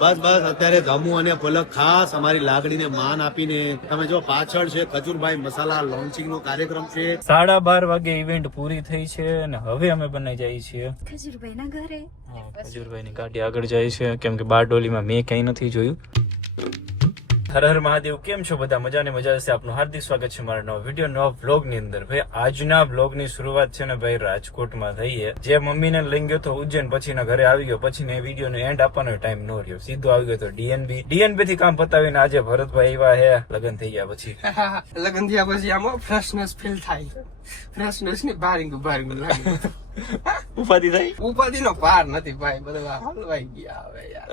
બસ બસ અત્યારે ધમુ અને પલક ખાસ અમારી લાગણીને માન આપીને તમે જો પાછળ છે ખજૂરભાઈ મસાલા લોન્ચિંગ નો કાર્યક્રમ છે. 12:30 વાગે ઇવેન્ટ પૂરી થઈ છે અને હવે અમે બંને જઈએ છીએ ખજૂરભાઈ ના ઘરે. ખજૂરભાઈ ની ગાડી આગળ જાય છે કેમ કે બારડોલીમાં મેં ક્યાંય નથી જોયું. હર હર મહાદેવ. કેમ છો બધા? મજાને મજા હશે. આપનું હાર્દિક સ્વાગત છે મારા નવા વિડીયો નવા વ્લોગ ની અંદર. ભાઈ આજના વ્લોગ ની શરૂઆત છે ને ભાઈ રાજકોટમાં થઈ છે. જે મમ્મીને લઈ ગયો તો ઉજ્જૈન, પછી ના ઘરે આવી ગયો, પછી ને વિડીયો નો એન્ડ આપવાનો ટાઈમ ન રહ્યો, સીધો આવી ગયો તો ડીએનબી થી કામ પતાવીને આજે ભરતભાઈ આવ્યા હે લગ્ન થઈ ગયા પછી. લગ્ન થયા પછી આમાં ફ્રેશનેસ ફીલ થાય. ફ્રેશનેસ ની બારિંગ લાગે. ઉપાધિ થઈ. ઉપાધિ નો પાર નથી ભાઈ, બધા હલવાઈ ગયા હવે યાર.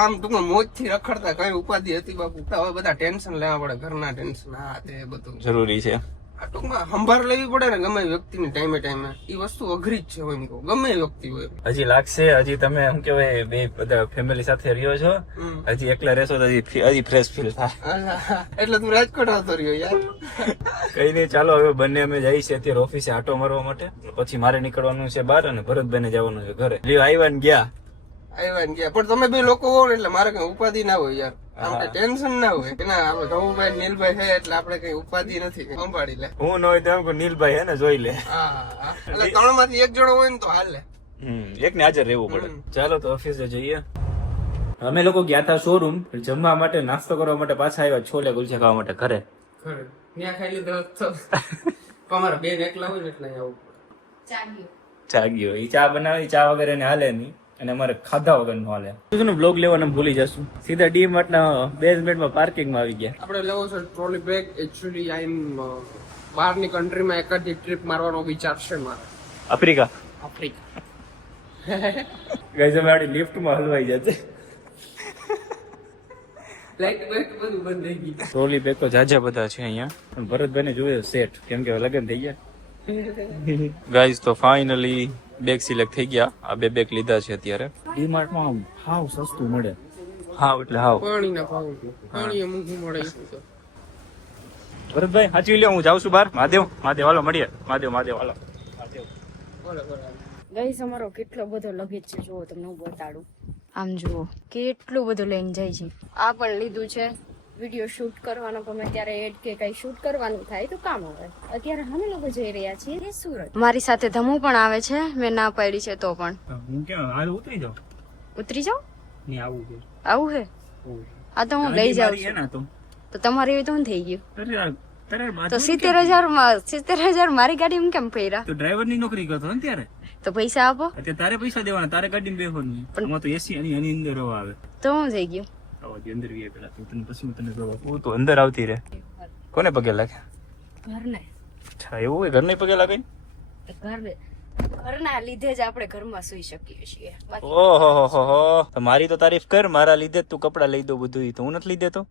આમ ટૂંકમાં મોજ થી રખડતા કઈ ઉપાધિ હતી બાપુ, હવે બધા ટેન્શન લેવા પડે, ઘરના ટેન્શન આ તે બધું જરૂરી છે. આ ટૂંકમાં સંભાળ લેવી પડે ને ગમે વ્યક્તિની ટાઈમે ટાઈમે. એ વસ્તુ અઘરી જ છે એમ કહું, ગમે વ્યક્તિ હોય. હજી લાગશે, હજી તમે શું કેવાય બે બધા ફેમિલી સાથે રહ્યો છો, હજી એકલા રહેશો તો હજી ફ્રેશ ફીલ થાય. એટલે તું રાજકોટ આવતો રહ્યો યાર. કઈ નહીં, ચાલો હવે બંને અમે જઈએ છીએ અત્યારે ઓફિસે આટો મારવા માટે, પછી મારે નીકળવાનું છે બહાર અને ભરતભાઈને જવાનું છે ઘરે. લ્યો આવ્યા ને ગયા. આવ્યા ને ગયા, પણ તમે બે લોકો હો ને એટલે મારે કઈ ઉપાધિ ના હોય યાર. આમ કઈ ટેન્શન ના હોય કે ના આપણે ધવુભાઈ નીલભાઈ છે એટલે આપણે કઈ ઉપાધિ નથી, સંભાળી લે. હું ન હોય તો એમ કે નીલભાઈ હે ને જોઈ લે. એટલે 3 માંથી 1 જણો હોય ને તો હાલે. એક ને હાજર રહેવું પડે. ચાલો તો ઓફિસે જઈએ. અમે લોકો ગયા હતા શોરૂમ જમવા માટે, નાસ્તો કરવા માટે, પાછા આવ્યા છોલે કુલચા ખાવા માટે ઘરે. ત્યાં ખાઈ લીધો તો અમારા બેન એકલા હોય ને એટલે આવું ચા ગયો. ઈ ચા બનાવી, ચા વગર એને હાલે નહીં અને અમારે ખાધા વગર નો હાલે. બ્લોગ લેવાનું ભૂલી જશું, સીધા ડી-માર્ટ ના બેઝમેન્ટમાં પાર્કિંગમાં આવી ગયા. આપણે લેવો છે ટ્રોલી બેગ. એકચ્યુઅલી આઈ એમ બહારની કન્ટ્રીમાં એકાદી ટ્રીપ મારવાનો વિચાર છે મારે. આફ્રિકા આફ્રિકા ગાઈસ અમે આડી લિફ્ટમાં હલવાઈ જશે. લાઈટ બેટ બધું બંધ થઈ ગયું. ટ્રોલી બેગ તો જાજા બધા છે અહીંયા, પણ ભરતભાઈને જોઈએ સેટ કેમ કે લગ્ન થઈ ગયા. ગાઈસ તો ફાઇનલી બેગ સિલેક્ટ થઈ ગયા. આ બે બેગ લીધા છે અત્યારે. ડી-માર્ટ માં હાવ સસ્તું મળે. હાવ એટલે હાવ. પાણીના ભાવ પાણી મોંઘું મળે છે. ભરતભાઈ સાચવી લ્યો, હું જાઉં છું બહાર. મહાદેવ હાલો મળીએ. મહાદેવ હાલો. ગાઈસ અમારો કેટલો બધો લગેજ છે, જુઓ તમને હું બતાડું. આમ જુઓ કેટલું બધું લઈને જાય છે. આ પણ લીધું છે, વિડીયો શૂટ કરવાનો ગમે ત્યારે એડ કે કઈ શૂટ કરવાનું થાય તો કામ આવે. અત્યારે અમે લોકો જઈ રહ્યા છીએ સુરત. મારી સાથે ધમુ પણ આવે છે, મેં ના પાડી છે તો પણ. હું કેમ હાલ ઉતરી જાઉં? ઉતરી જાઉં? નહીં આવું છે. આવું હે? આ તો હું લઈ જાઉં છું. તો તમારી એવી તો હું થઈ ગયું. તો 70,000 મારી ગાડી કેમ પૈરા? તો ડ્રાઈવર ની નોકરી કરતો ને ત્યારે. તો પૈસા આપો. અત્યારે તારે પૈસા દેવાના, તારે ગાડી બેસવાનું. પણ તો એસી એની અંદર આવે તો હું થઈ ગયું. અંદર પેલા તને પછી હું તને જોવા. તું અંદર આવતી રે. કોને પગે લાગ્યા? ઘરને. અચ્છા એવું હોય, ઘરને પગે લાગે? ઘરના લીધે જ આપણે ઘરમાં સુઈ શકીએ છીએ. ઓહો તો મારી તો તારીફ કર, મારા લીધે તું કપડા લઈ દો બધું, તો હું નથી લઈ દેતો.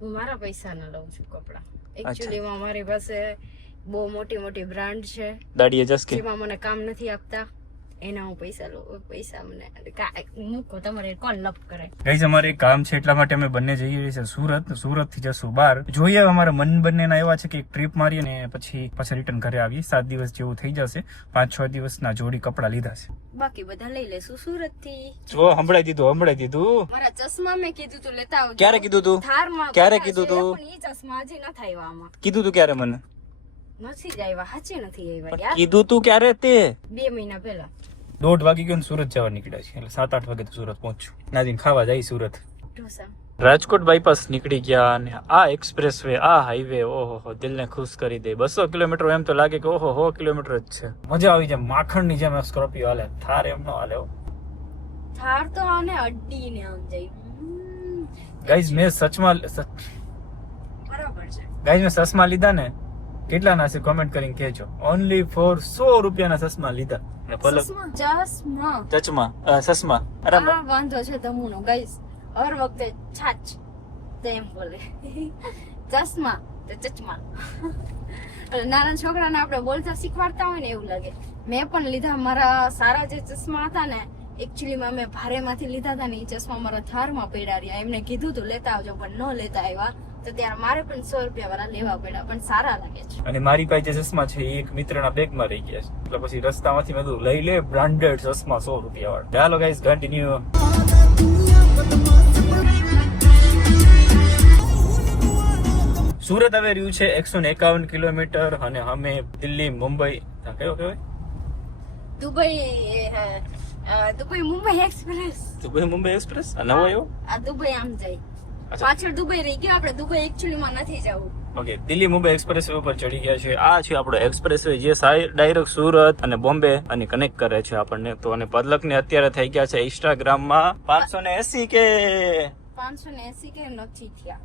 હું મારા પૈસા ના લઉં છું કપડા. એકચ્યુઅલી માં મારી પાસે બહુ મોટી મોટી બ્રાન્ડ છે, દાડીએ જસકે, જેમાં મને કામ નથી આપતા, એના હું પૈસા લઉં. પૈસા મને મૂકો, તમારે કોણ લપ કરે. ગાઈસ અમારે એક કામ છે એટલા માટે અમે બંને જઈ રહ્યા છીએ સુરત થી જશું બહાર. જોઈએ અમારા મન બંનેના એવા છે કે એક ટ્રીપ મારીએ ને પછી પાછા રિટર્ન ઘરે આવીએ. 7 દિવસ જેવું થઈ જશે. 5-6 દિવસના જોડી કપડા લીધા છે, બાકી બધા લઈ લેશું સુરત થી. જો સંભળાઈ દીધું. મારા ચશ્મા મેં કીધું તું લેતા આવજો. ક્યારે કીધું તું? થારમાં ક્યારે કીધું તું? પણ ઈ ચશ્મા હજી ન થાય આમાં. કીધું તું ક્યારે? મને નથી જ આવ્યા, સાચે નથી આવ્યા યાર. કીધું તું ક્યારે? તે 2 મહિના પહેલા. 1:30 વાગી ગયો ને સુરત જવા નીકળ્યા છે, એટલે 7-8 વાગે તો સુરત પહોંચશું. નાજીન ખાવા જાય સુરત. ઢોસા. રાજકોટ બાયપાસ નીકળી ગયા અને આ એક્સપ્રેસ વે, આ હાઈવે ઓહો દિલને ખુશ કરી દે. 200 કિલોમીટર એમ તો લાગે કે ઓહો 100 કિલોમીટર જ છે. મજા આવી જાય. માખણ ની જેમ સ્કોર્પિયો હાલે, થાર એમ નો હાલે. થાર તો આને અડીને આમ જાય. ગાઈઝ મેં સચમાં બરાબર છે. ગાઈઝ મેં ચશ્મા લીધા ને કેટલા ના છે કોમેન્ટ કરીને કહેજો. ઓનલી ફોર 100 રૂપિયાના ચશ્મા લીધા. ચશ્મા અરે વાંધો છે તમુનો ગાઈસ, હર વખતે છાચ તેમ બોલે. ચશ્મા તો ચચમા. નાના છોકરાને આપણે બોલતા શીખવાડતા હોય ને એવું લાગે. મેં પણ લીધા, મારા સારા જે ચશ્મા હતા ને, એકચ્યુઅલી માં મેં ભારે માંથી લીધા હતા ને, એ ચશ્મા મારા થારમાં પડ્યા રહ્યા. એમને કીધું તું લેતા આવજો પણ ન લેતા આવ્યા. તો ત્યારે મારે પણ 100 રૂપિયા વાળા લેવા પડ્યા, પણ સારા લાગે છે. અને મારી પાસે જે ચશ્મા છે એ એક મિત્રના બેગમાં રહી ગયા છે, એટલે પછી રસ્તામાંથી મેં કીધું લઈ લે બ્રાન્ડેડ ચશ્મા 100 રૂપિયા વાળા. ચાલો ગાઈસ કન્ટિન્યુ. સુરત હવે રહ્યું છે 151 કિલોમીટર અને અમે દિલ્હી મુંબઈ કયો કહેવાય Dubai Mumbai express. Dubai Mumbai express નવો આવ્યો. આ દુબઈ આમ જાય, પાછળ દુબઈ રહી ગયો. આપણે દુબઈ એકચ્યુઅલી માં નથી જવું. Okay, Delhi Mumbai express way ઉપર ચડી ગયા છે. આ છે આપણો એક્સપ્રેસ વે જે ડાયરેક્ટ સુરત અને બોમ્બે અને કનેક્ટ કરે છે આપણને. તો અને પદલક ને અત્યારે થઈ ગયા છે ઇન્સ્ટાગ્રામ માં 580 કે 580 કે નથી થયા.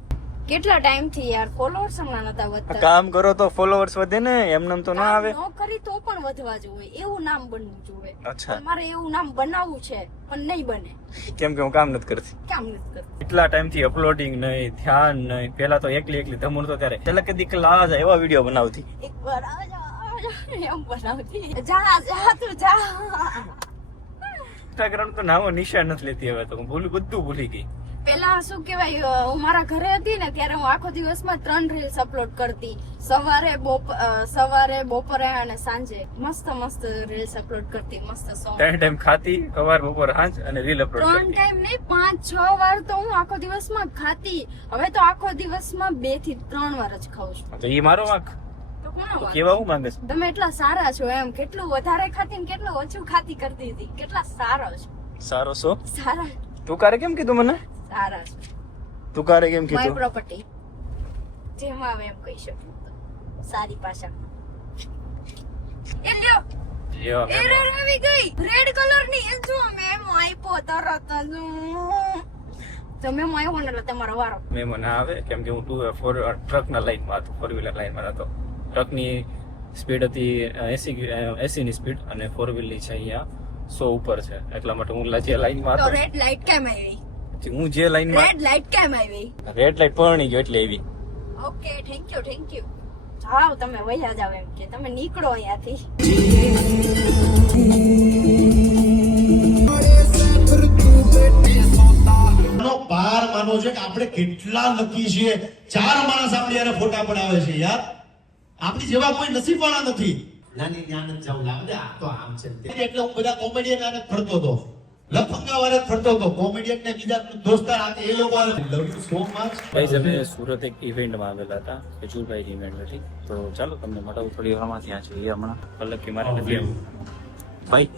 કેટલા ટાઈમ થી યાર ફોલોઅર્સ હમણાં નતા વધતા. કામ કરો તો ફોલોઅર્સ વધે ને, એમનેમ તો ના આવે. ન કરી તો પણ વધવા જોઈએ, એવું નામ બનવું જોઈએ. અચ્છા, મારે એવું નામ બનાવવું છે પણ નહીં બને. કેમ કે હું કામ નથી કરતી. કામ નથી કરતી. એટલા ટાઈમ થી અપલોડિંગ નહીં, ધ્યાન નહીં. પેલા તો એકલી ધમુર તો ત્યારે પેલા કે દીકલા આ જાય એવા વિડીયો બનાવતી. એક વાર એમ બનાવતી. જા તું જા. ઇન્સ્ટાગ્રામ તો નામો નિશાન નથી લેતી હવે તો. હું બધું ભૂલી ગઈ. પેલા શું કેવાય, હું મારા ઘરે હતી ને ત્યારે હું આખો દિવસમાં 3 રીલ્સ અપલોડ કરતી. સવારે બપોરે અને સાંજે મસ્ત રીલ્સ અપલોડ કરતી. મસ્ત સોંગ 3 ટાઈમ ખાતી, સવાર બપોર સાંજ અને રીલ અપલોડ 3 કરતી. ટાઈમ નહીં 5-6 વાર તો હું આખો દિવસમાં ખાતી. હવે તો આખો દિવસમાં 2 થી 3 વાર જ ખાઉં છું. તો ઈ મારો વાંક. તો કોનો વાંક? કેવા હું માંગે છે? તમે એટલા સારા છો એમ. કેટલું વધારે ખાતી ને કેટલું ઓછું ખાતી કરતી હતી. કેટલા સારા છો. સારો છો? સારા તું કારે કેમ કીધું મને? સારા છો. તું કારે કેમ માય કીધું? પ્રોપર્ટી જેમ આવે એમ કહી શકું. સારી ભાષા. એ લ્યો, એરર આવી ગઈ. રેડ કલર ની એ જો મેમો આપ્યો તરત જ. તો મેમો આવ્યો ને એટલે તમારો વારો. મેમો ના આવે કેમ કે હું ટ્રક ના લાઈન માં હતો, 4 વ્હીલર લાઈન માં હતો. ટ્રક ની સ્પીડ હતી 80 ની સ્પીડ અને 4 વ્હીલ ની છે અહીંયા 100 ઉપર છે. એટલા માટે હું જે લાઈન માં તો હતો, રેડ લાઈટ કેમ આવી? હું જે લાઈન માં રેડ લાઈટ કેમ આવી? રેડ લાઈટ પરણી ગયો એટલે એવી. Okay, thank you. જાઓ તમે વયા જાવ એમ કે તમે નીકળો અહીંયાથી. પાર માનો છે કે આપણે કેટલા લકી છીએ. 4 માણસ આપણી યારે ફોટા પડાવે છે યાર. આપણી જેવા કોઈ નસીબવાળા નથી. નાની જ્ઞાન જ જાવ લાગે આ તો આમ છે એટલે હું બધા કોમેડિયન આને ફરતો હતો, લફંગા વાળે ફરતો હતો. કોમેડિયન ને બીજા દોસ્તાર આ એ લોકો love you so much. Guys અમે સુરત એક ઇવેન્ટમાં આવેલા હતા, ખજૂરભાઈ ઇવેન્ટ હતી. તો ચાલો તમને મળાવું થોડી વારમાં. ત્યાં જોઈએ હમણાં કલાક કે મારે નથી આવું ભાઈ.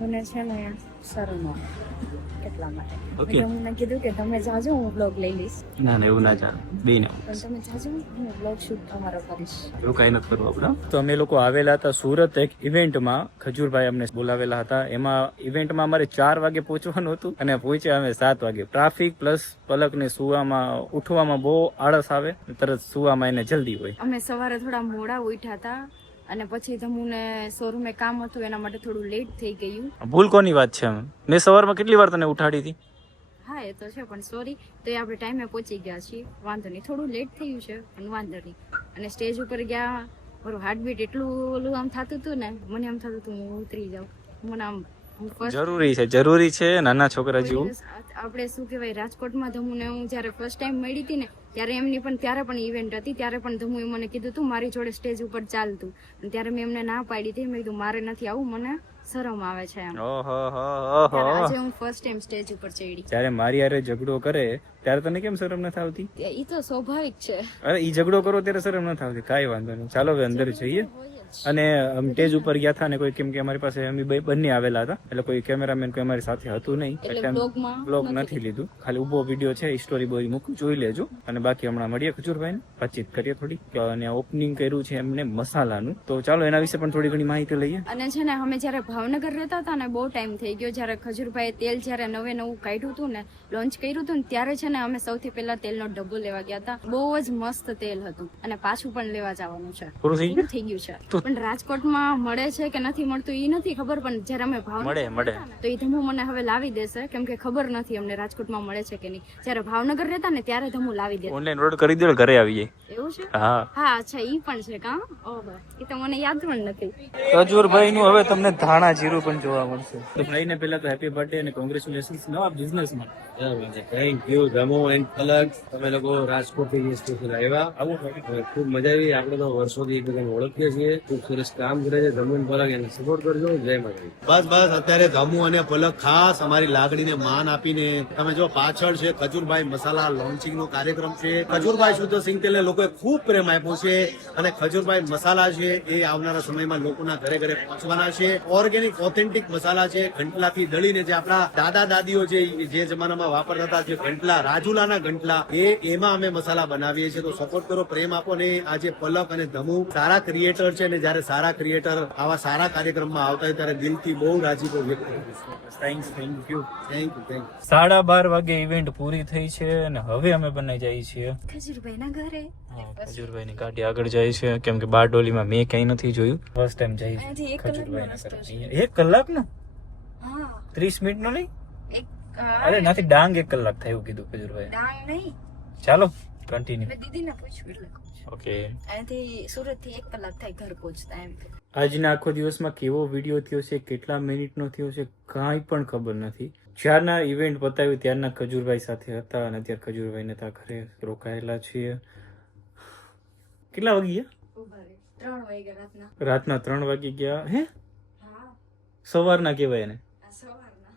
મને છે ને શરમ આવે એટલા માટે. ઓકે. મેં તમને કીધું કે તમે જાજો, હું બ્લોગ લઈ લઈશ. ના ના એવું ના ચાલે, બે ના. પણ તમે જાજો, હું બ્લોગ શૂટ તમારો કરીશ. એવું કઈ નથી કરવું આપણે. તો અમે લોકો આવેલા હતા સુરત એક ઇવેન્ટમાં. ખજૂરભાઈ અમને બોલાવેલા હતા. એમાં ઇવેન્ટમાં અમારે 4 વાગે પહોંચવાનું હતું અને પહોંચ્યા અમે 7 વાગે. ટ્રાફિક પ્લસ પલકને સુવામાં ઉઠવામાં બહુ આળસ આવે, તરત સુવામાં એને જલ્દી હોય. અમે સવારે થોડા મોડા ઉઠ્યા હતા અને પછી તમુને શોરૂમે કામ હતું એના માટે થોડું લેટ થઈ ગયું. ભૂલ કોની વાત છે? મેં સવારમાં કેટલી વાર તને ઉઠાડી હતી? હા એ તો છે, પણ સોરી. તો એ આપણે ટાઈમે પહોંચી ગયા છીએ, વાંધો નહીં. થોડું લેટ થયું છે પણ વાંધો નહીં. અને સ્ટેજ ઉપર ગયા, મારું હાર્ટબીટ એટલું ઓલું આમ થતું હતું ને, મને એમ થતું હતું હું ઉતરી જાઉં. મને આમ જરૂરી છે નાના છોકરા જેવું. આપણે શું કહેવાય, રાજકોટમાં ધમુને હું જયારે ફર્સ્ટ ટાઈમ મળી હતી ને ત્યારે એમની પણ ત્યારે પણ ઇવેન્ટ હતી. ત્યારે પણ ધમુએ મને કીધું તું મારી જોડે સ્ટેજ ઉપર ચાલતું. ત્યારે મેં એમને ના પાડી હતી. મેં કીધું મારે નથી આવું, મને શરમ આવે છે એમ. આજે હું ફર્સ્ટ ટાઈમ સ્ટેજ ઉપર ચડી. જ્યારે મારી હારે ઝઘડો કરે ત્યારે તને કેમ શરમ નથી આવતી? ઈ તો સ્વાભાવિક છે. અરે ઈ ઝઘડો કરો ત્યારે શરમ નથી આવતી. કાંઈ વાંધો નહીં, ચાલો હવે અંદર જઈએ. અને સ્ટેજ ઉપર ગયા હતા ને કોઈ, કેમ કે અમારી પાસે અમે બંને આવેલા હતા એટલે કોઈ કેમેરામેન કોઈ અમારી સાથે હતું નહીં એટલે બ્લોગ નથી લીધું. ખાલી ઉભો વિડીયો છે, સ્ટોરી બોરી મૂકું, જોઈ લેજો. અને બાકી હમણાં મળીએ ખજૂરભાઈ ને, વાતચીત કરીએ થોડી. અને ઓપનિંગ કર્યું છે એમને મસાલાનું, તો ચાલો એના વિશે પણ થોડી ઘણી માહિતી લઈએ. અને છે ને અમે જયારે ભાવનગર રહેતા હતા ને બહુ ટાઈમ થઈ ગયો, જયારે ખજૂરભાઈ તેલ જયારે નવું કાઢ્યું હતું ને, લોન્ચ કર્યું હતું ને, ત્યારે છે ને અમે સૌથી પહેલા તેલનો ડબ્બો લેવા ગયા હતા. બહુ જ મસ્ત તેલ હતું અને પાછું પણ લેવા જવાનું છે. પૂરું થઈ થઈ ગયું છે. તો પણ રાજકોટમાં મળે છે કે નથી મળતું એ નથી ખબર, પણ જયારે અમે ભાવનગર મળે. રહેતા ને, તો એ ધમુ મને હવે લાવી દેશે, કેમ કે ખબર નથી અમને રાજકોટમાં મળે છે કે નહીં. જયારે ભાવનગર રહેતા ને ત્યારે ધમુ લાવી દે. ઓનલાઈન ઓર્ડર કરી દો, ઘરે આવી જાય. એવું છે? હા, હા અચ્છા, ઈ પણ છે કા? ઓહો, એ તો મને યાદ પણ નથી. ખજૂરભાઈ નું હવે તમને ધાણા જીરું પણ જોવા મળશે. તો ભાઈને પેલા તો હેપી બર્થડે અને કોંગ્રેચ્યુલેશન્સ નવા બિઝનેસમાં. થેન્ક યુ ધમો એન્ડ પલક, તમે લોકો રાજકોટ થી સ્પેશિયલ આવ્યા, ખૂબ મજા આવી. આપણે તો વર્ષોથી એકબીજાને ઓળખીએ છીએ, ખૂબ સરસ કામ કરે છે ધમો એન્ડ પલક, એને સપોર્ટ કરજો. જય માતા. બસ અત્યારે ધમુ અને પલક ખાસ અમારી લાગણીને માન આપીને, તમે જો પાછળ છે ખજૂરભાઈ મસાલા લોન્ચિંગ નો કાર્યક્રમ છે. ખજૂરભાઈ શુદ્ધ સિંગ તેલને લોકોએ ખૂબ પ્રેમ આપ્યો છે અને ખજૂરભાઈ મસાલા છે એ આવનારા સમયમાં લોકોના ઘરે ઘરે પહોંચવાના છે. ઓર્ગેનિક ઓથેન્ટિક મસાલા છે, ગંટલાથી દળીને જે આપણા દાદા દાદીઓ જે જમાનામાં વાપરતા હતા, જે ગંટલા, રાજુલાના ગંટલા, એમાં અમે મસાલા બનાવીએ છીએ. તો સપોર્ટ કરો, પ્રેમ આપો ને. આજે પલક અને ધમુ સારા ક્રિએટર છે ને જયારે સારા ક્રિએટર આવા સારા કાર્યક્રમમાં આવતા હોય ત્યારે દિલથી બહુ રાજીપો વ્યક્ત કરું છું. Thank you. Thank you. 12:30 વાગે ઇવેન્ટ પૂરી થઈ છે અને હવે અમે બંને જઈએ છીએ ખજૂરભાઈના ઘરે. ખજૂરભાઈની ગાડી આગળ જાય છે, કેમ કે બારડોલીમાં મેં કઈ નથી જોયું. ફર્સ્ટ ટાઈમ જઈએ અહીંથી છીએ 1 કલાકનો ખજૂરભાઈના રસ્તો ઘરે. છે. 1 કલાકનો? હા 30 મિનિટનો નહીં? એક અરે નથી, ડાંગ 1 કલાક થાય એવું કીધું ખજૂરભાઈ. ડાંગ નહીં, ચાલો કન્ટિન્યુ. મેં દીદીને પૂછ્યું એટલે કહું છું. ઓકે, અહીંથી સુરત થી 1 કલાક થાય ઘર પહોંચતા એમ. આજના આખો દિવસમાં કેવો વિડીયો થયો છે, કેટલા મિનિટનો થયો છે, કાંઈ પણ ખબર નથી. જ્યારના ઇવેન્ટ પતાવ્યું ત્યારના ખજૂરભાઈ સાથે હતા અને અત્યારે ખજૂરભાઈને ત્યાં ઘરે રોકાયેલા છીએ. કેટલા વાગી ગયા? 3 વાગ્યા રાતના. રાતના 3 વાગી ગયા. હે, હા સવારના કહેવાય ને? આ સવારના.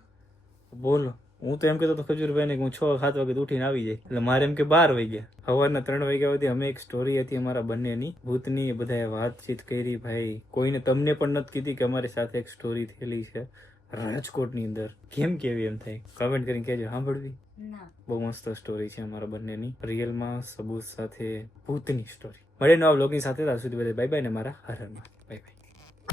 બોલો, હું તો એમ કહેતો હતો ખજૂરભાઈને કે હું 6-7 વાગે ઉઠીને આવી જાય, એટલે મારે એમ કે 12 વાગ્યા. સવારના 3 વાગ્યા સુધી અમે એક સ્ટોરી હતી અમારા બંનેની ભૂતની, એ બધાએ વાતચીત કરી. ભાઈ કોઈને તમને પણ નથી કીધી કે અમારી સાથે એક સ્ટોરી થયેલી છે રાજકોટની અંદર. કેમ કેવી એમ થાય, કમેન્ટ કરીને કહેજો. સાંભળવી? ના, બહુ મસ્ત સ્ટોરી છે અમારા બંનેની, રિયલમાં સબૂત સાથે ભૂતની સ્ટોરી. મળે નવા બ્લોગની સાથે. ત્યાં સુધી બધા બાય બાય ને મારા હર હર મહાદેવ. Bye by.